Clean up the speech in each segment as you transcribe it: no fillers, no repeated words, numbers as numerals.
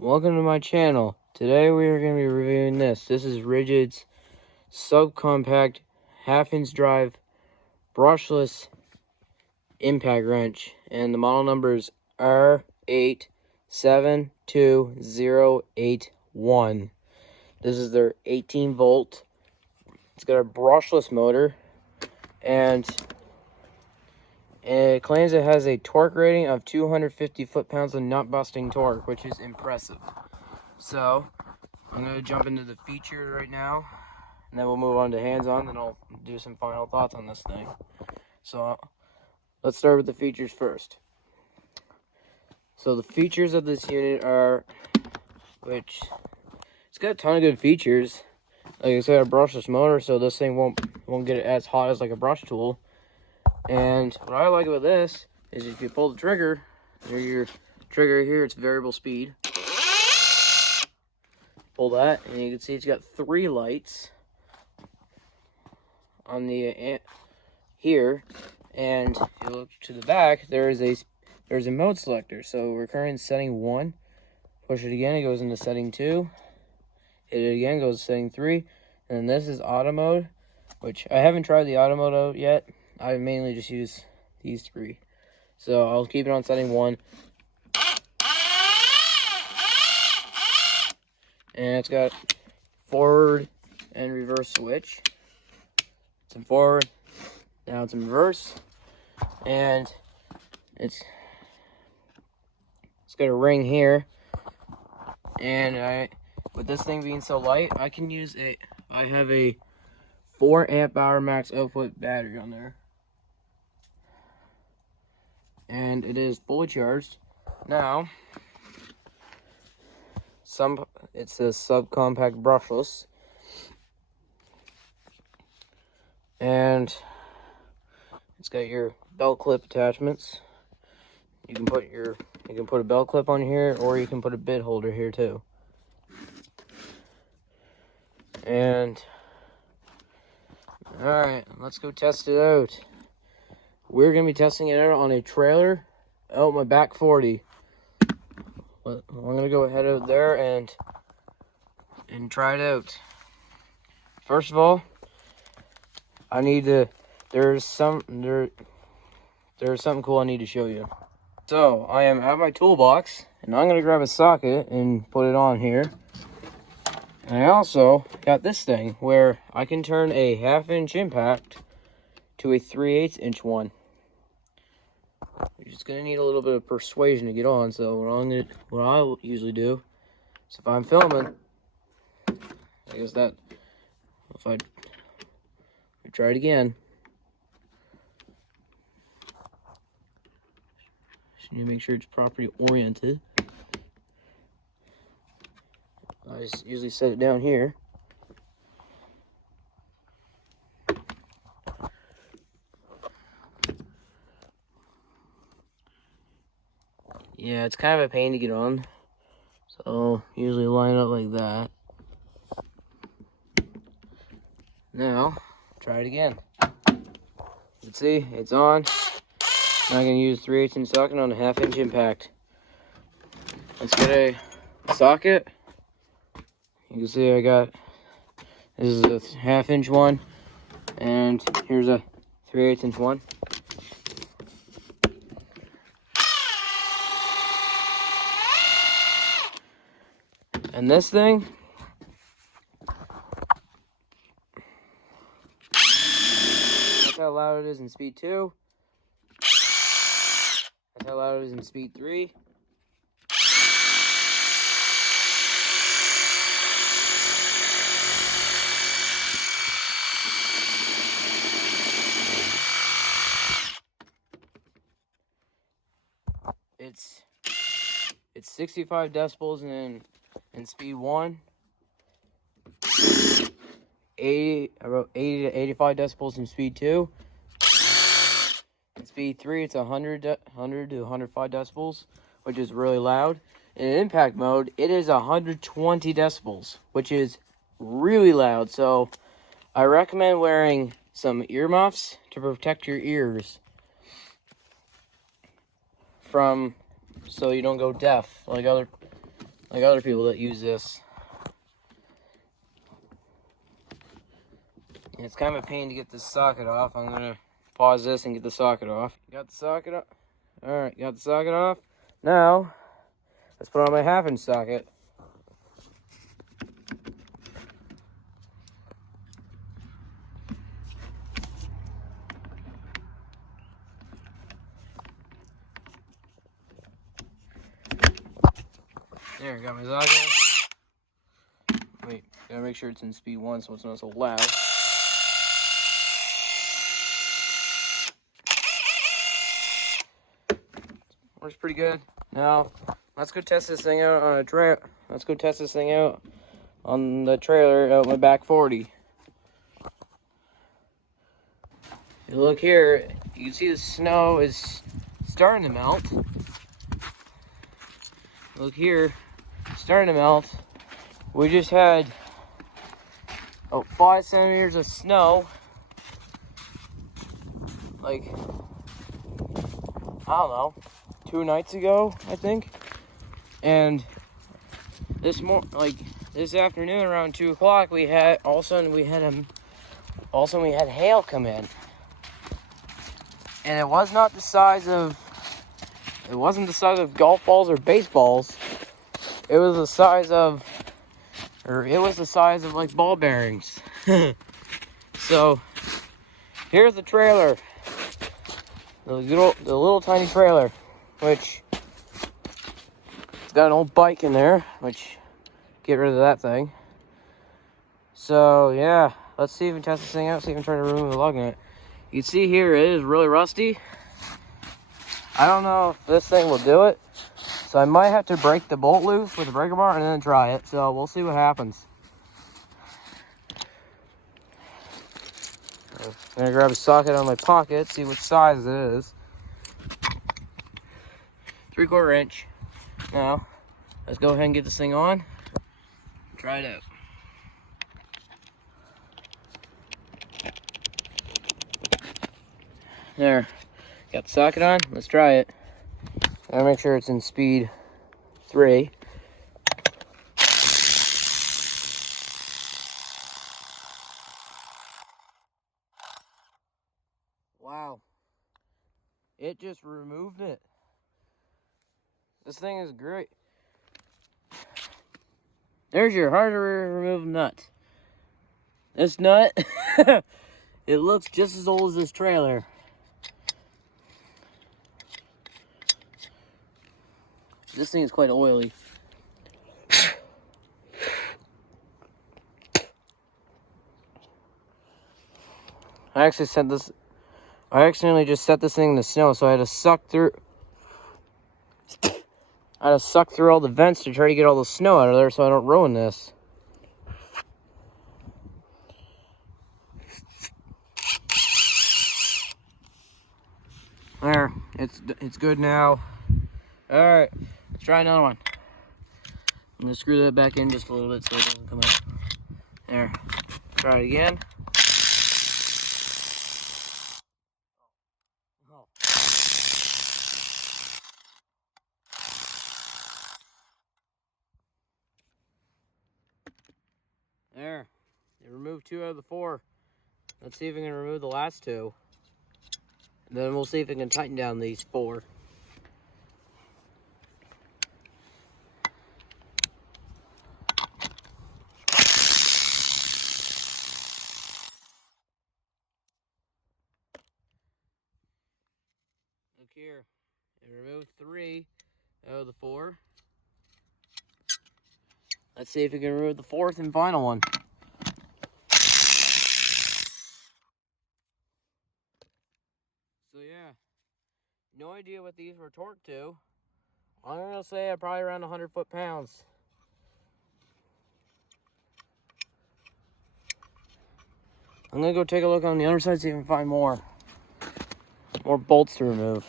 Welcome to my channel. Today we are going to be reviewing this. This is RIDGID's Subcompact half-inch drive brushless impact wrench, and the model number is R872081. This is their 18-volt. It's got a brushless motor, and it claims it has a torque rating of 250 foot-pounds of nut-busting torque, which is impressive. So, I'm going to jump into the features right now, and then we'll move on to hands-on, then I'll do some final thoughts on this thing. So, let's start with the features first. So, the features of this unit are, it's got a ton of good features. Like I said, a brushless motor, so this thing won't get it as hot as like a brush tool. And what I like about this is if you pull the trigger, there's your trigger here, it's variable speed. Pull that, and you can see it's got 3 lights on the here. And if you look to the back, there's a mode selector. So we're currently in setting 1. Push it again, it goes into setting 2. Hit it again, goes to setting 3. And then this is auto mode, which I haven't tried the auto mode out yet. I mainly just use these 3. So I'll keep it on setting 1. And it's got forward and reverse switch. It's in forward, now it's in reverse. And it's got a ring here. And with this thing being so light, I have a 4 amp hour max output battery on there. And it is fully charged. Now, it's a subcompact brushless. And it's got your belt clip attachments. You can put a belt clip on here, or you can put a bit holder here too. And alright, let's go test it out. We're going to be testing it out on a trailer out my back 40. But I'm going to go ahead out there and try it out. First of all, there's something cool I need to show you. So, I am at my toolbox, and I'm going to grab a socket and put it on here. And I also got this thing where I can turn a 1/2-inch impact to a 3/8 inch one. You're just gonna need a little bit of persuasion to get on. So what I usually do is, if I'm filming, I guess that if I try it again, just need to make sure it's properly oriented. I just usually set it down here. Yeah, it's kind of a pain to get on, so usually line up like that. Now, try it again. You can see, it's on. Now I'm going to use 3/8 inch socket on a 1/2-inch impact. Let's get a socket. You can see this is a 1/2-inch one, and here's a 3/8 inch one. And this thing, that's how loud it is in speed 2. That's how loud it is in speed 3. It's 65 decibels in speed 1. I wrote 80 to 85 decibels in speed 2. In speed 3, it's 100 to 105 decibels, which is really loud. In impact mode, it is 120 decibels, which is really loud. So I recommend wearing some earmuffs to protect your ears so you don't go deaf like other like other people that use this. And it's kind of a pain to get this socket off. I'm gonna pause this and get the socket off. Got the socket off. Alright, got the socket off. Now, let's put on my 1/2 inch socket. There, got my socket. Wait, gotta make sure it's in speed 1 so it's not so loud. Works pretty good. Now, let's go test this thing out on a trail. Let's go test this thing out on the trailer out my back 40. You look here, you can see the snow is starting to melt. Look here, starting to melt. We just had 5 centimeters of snow. Like, I don't know, 2 nights ago, I think. And this afternoon around 2 o'clock, we had all of a sudden we had hail come in, and it wasn't the size of golf balls or baseballs. It was the size of like ball bearings. So here's the trailer. The little tiny trailer, which it's got an old bike in there, which get rid of that thing. So yeah, let's see if we can test this thing out, see if we can try to remove the lug in it. You can see here it is really rusty. I don't know if this thing will do it, so I might have to break the bolt loose with a breaker bar and then try it. So we'll see what happens. I'm gonna grab a socket out of my pocket, see what size it is. 3/4 inch. Now, let's go ahead and get this thing on. Try it out. There, got the socket on. Let's try it. Gotta make sure it's in speed 3. Wow. It just removed it. This thing is great. There's your hard to remove nut. This nut, it looks just as old as this trailer. This thing is quite oily. I accidentally just set this thing in the snow, so I had to suck through all the vents to try to get all the snow out of there so I don't ruin this. There, it's good now. Alright, let's try another one. I'm gonna screw that back in just a little bit so it doesn't come out. There, try it again. Oh. There, it removed 2 out of the 4. Let's see if we can remove the last 2. Then we'll see if we can tighten down these 4. Look here, it removed 3 out of the 4. Let's see if we can remove the 4th and final one. So yeah, no idea what these were torqued to. I'm gonna say probably around 100 foot-pounds. I'm gonna go take a look on the other side, see if I can find more bolts to remove.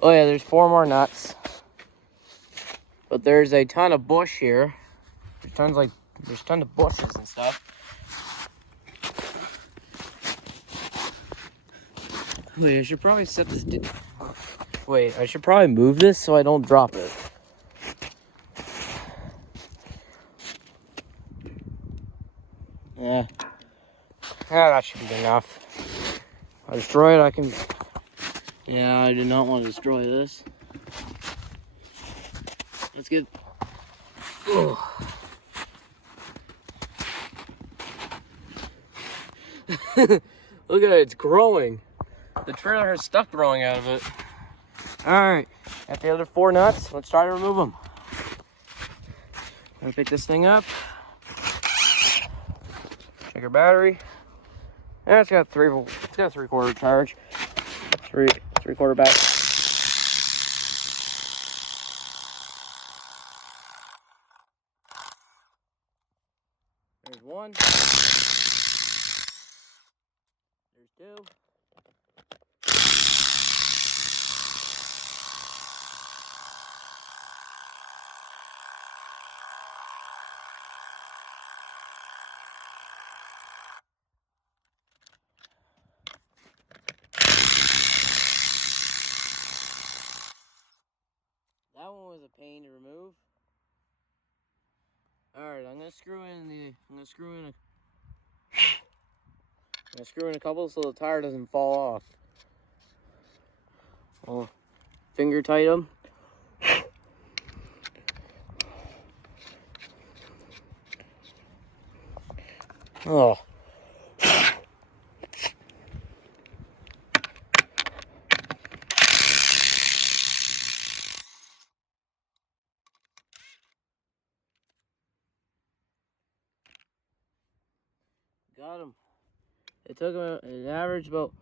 Oh yeah, there's 4 more nuts. But there's a ton of bush here. There's tons of bushes and stuff. Wait, I should probably set this Wait, I should probably move this so I don't drop it. Yeah. Yeah, that should be enough. I destroy it, I can... Yeah, I do not want to destroy this. Let's get... Ugh. Look at it, it's growing. The trailer has stuff growing out of it. Alright, got the other 4 nuts. Let's try to remove them. I'm gonna pick this thing up. Check our battery. Yeah, it's got a 3/4 charge. Three-quarter back. There's 1. There's 2. That one was a pain to remove. Alright, I'm gonna screw in a couple so the tire doesn't fall off. I'll finger tight them. Oh. Got him. It took him an average about...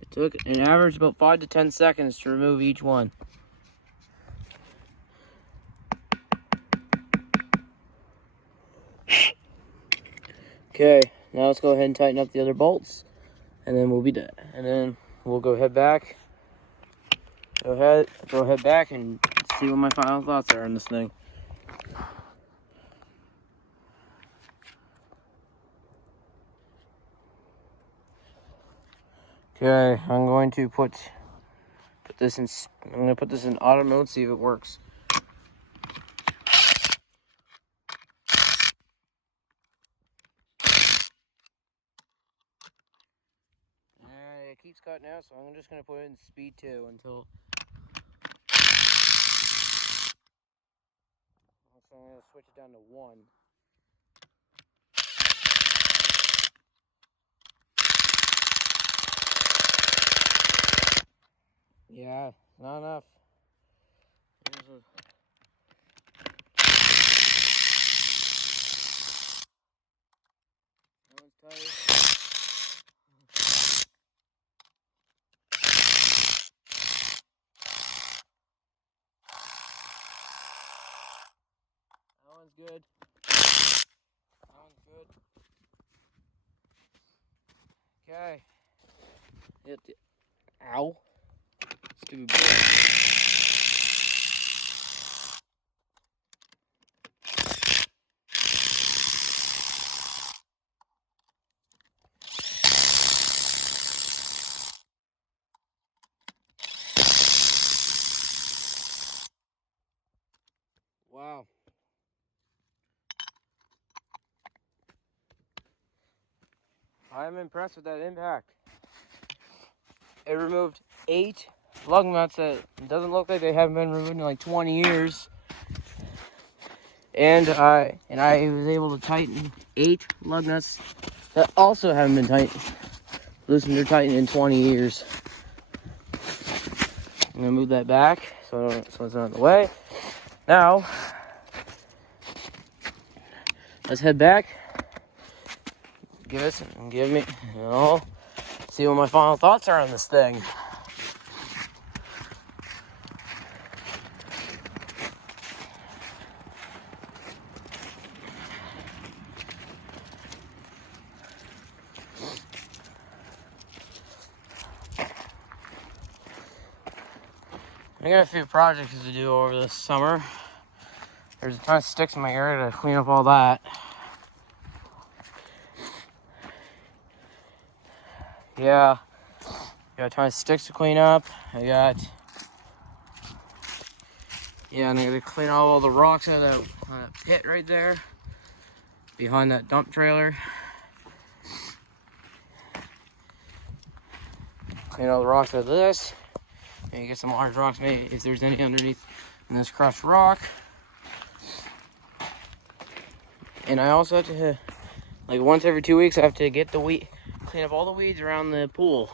It took an average about 5 to 10 seconds to remove each one. Okay, now let's go ahead and tighten up the other bolts, and then we'll be done. And then we'll go head back. Go head back and see what my final thoughts are on this thing. Okay, I'm going to put this in. I'm going to put this in auto mode, see if it works. And it keeps cutting out, so I'm just going to put it in speed 2 until. So I'm going to switch it down to 1. Yeah, not enough. That one's tight. That one's good. That one's good. Okay. Hit the... Ow. Stupid bitch. Wow. I'm impressed with that impact. It removed 8 lug nuts that it doesn't look like they haven't been removed in like 20 years. And I was able to tighten 8 lug nuts that also haven't been loosened or tightened in 20 years. I'm gonna move that back so it's not in the way. Now, let's head back. Give me, see what my final thoughts are on this thing. I got a few projects to do over this summer. There's a ton of sticks in my area to clean up all that. Yeah, yeah, got a ton of sticks to clean up. Yeah, and I gotta clean all the rocks out of that pit right there behind that dump trailer. Clean all the rocks out of this. Maybe get some large rocks, maybe if there's any underneath in this crushed rock. And I also have to, like once every 2 weeks, I have to get clean up all the weeds around the pool.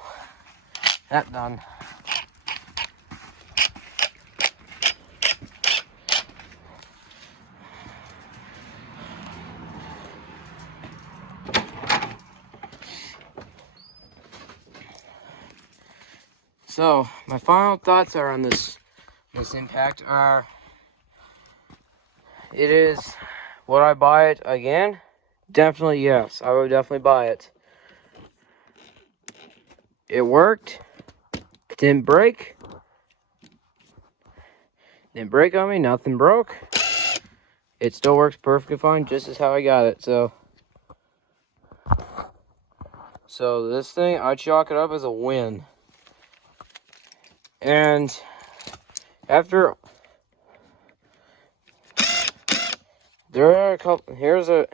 That done. So my final thoughts are on this impact are, it is, would I buy it again? Definitely yes, I would definitely buy it. It worked. It didn't break. Didn't break on me, nothing broke. It still works perfectly fine, just as how I got it. So this thing, I chalk it up as a win. And after, there are a couple, here's a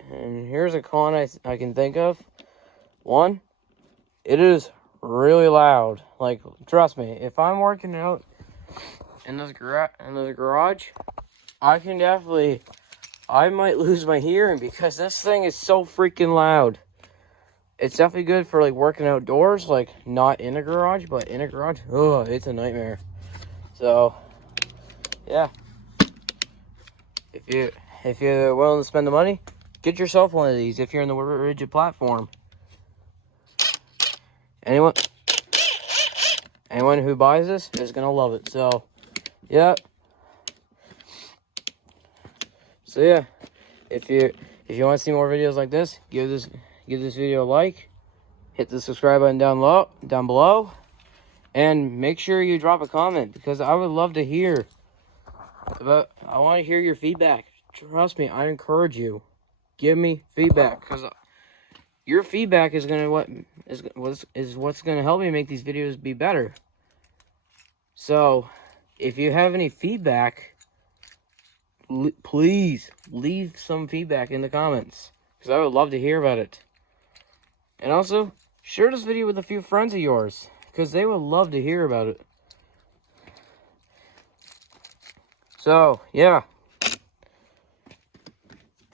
con I can think of. One, it is really loud. Like, trust me, if I'm working out in this garage, I might lose my hearing because this thing is so freaking loud. It's definitely good for like working outdoors, like not in a garage, but in a garage, oh, it's a nightmare. So, yeah. If you're willing to spend the money, get yourself one of these if you're in the RIDGID platform. Anyone who buys this is gonna love it. So, yeah. So yeah, if you want to see more videos like this, give this video a like, hit the subscribe button down below, and make sure you drop a comment because I would love to hear I want to hear your feedback. Trust me, I encourage you. Give me feedback because your feedback is what's gonna help me make these videos be better. So, if you have any feedback, please leave some feedback in the comments because I would love to hear about it. And also, share this video with a few friends of yours because they would love to hear about it. So, yeah.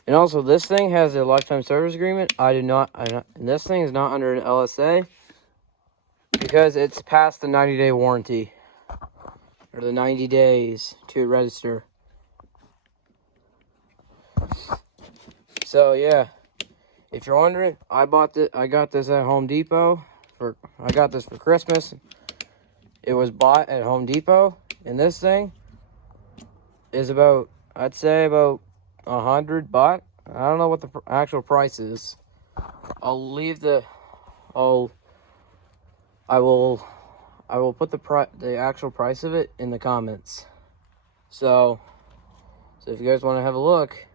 And also, this thing has a lifetime service agreement. This thing is not under an LSA because it's past the 90-day warranty or the 90 days to register. So yeah, if you're wondering, I got this at Home Depot I got this for Christmas. It was bought at Home Depot, and this thing is about, I'd say about $100. I don't know what the actual price is. I will put the actual price of it in the comments. So if you guys want to have a look,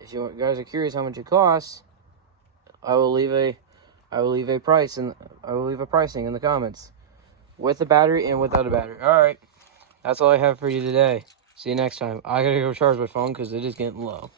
if you guys are curious how much it costs, I will leave a pricing in the comments with a battery and without a battery. All right, that's all I have for you today. See you next time. I gotta go charge my phone because it is getting low.